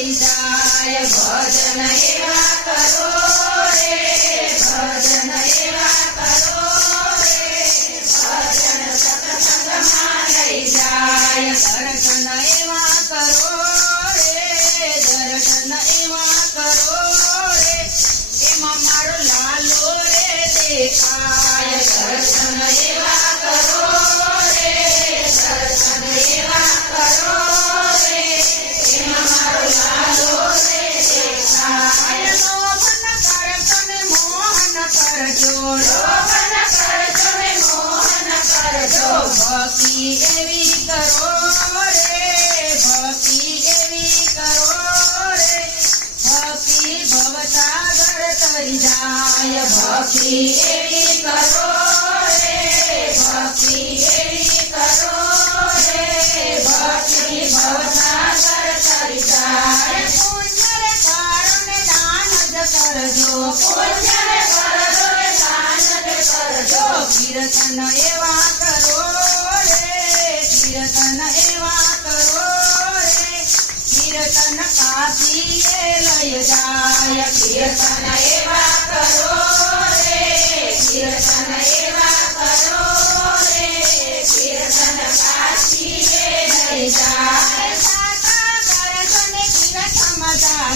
ગોવિંદાય ભજન એવા કરો રે ભજન એવા કરો રે ભજન સતસંગમાં લઈ જાય કરજો રોહન કરજો રે મોહન કરજો ભક્તિ એવી કરો રે, ભક્તિ એવી કરો રે, ભક્તિ ભવસાગર તરી જાય, ભક્તિ એવી કીર્તન એવા કરો રે કીર્તન એવા કરો રે. કીર્તન કાશીએ લઈ જાય કીર્તન એવા કરો રે કીર્તન એવા લઈ જાય. સાતા દર્શન કીર્તન મજા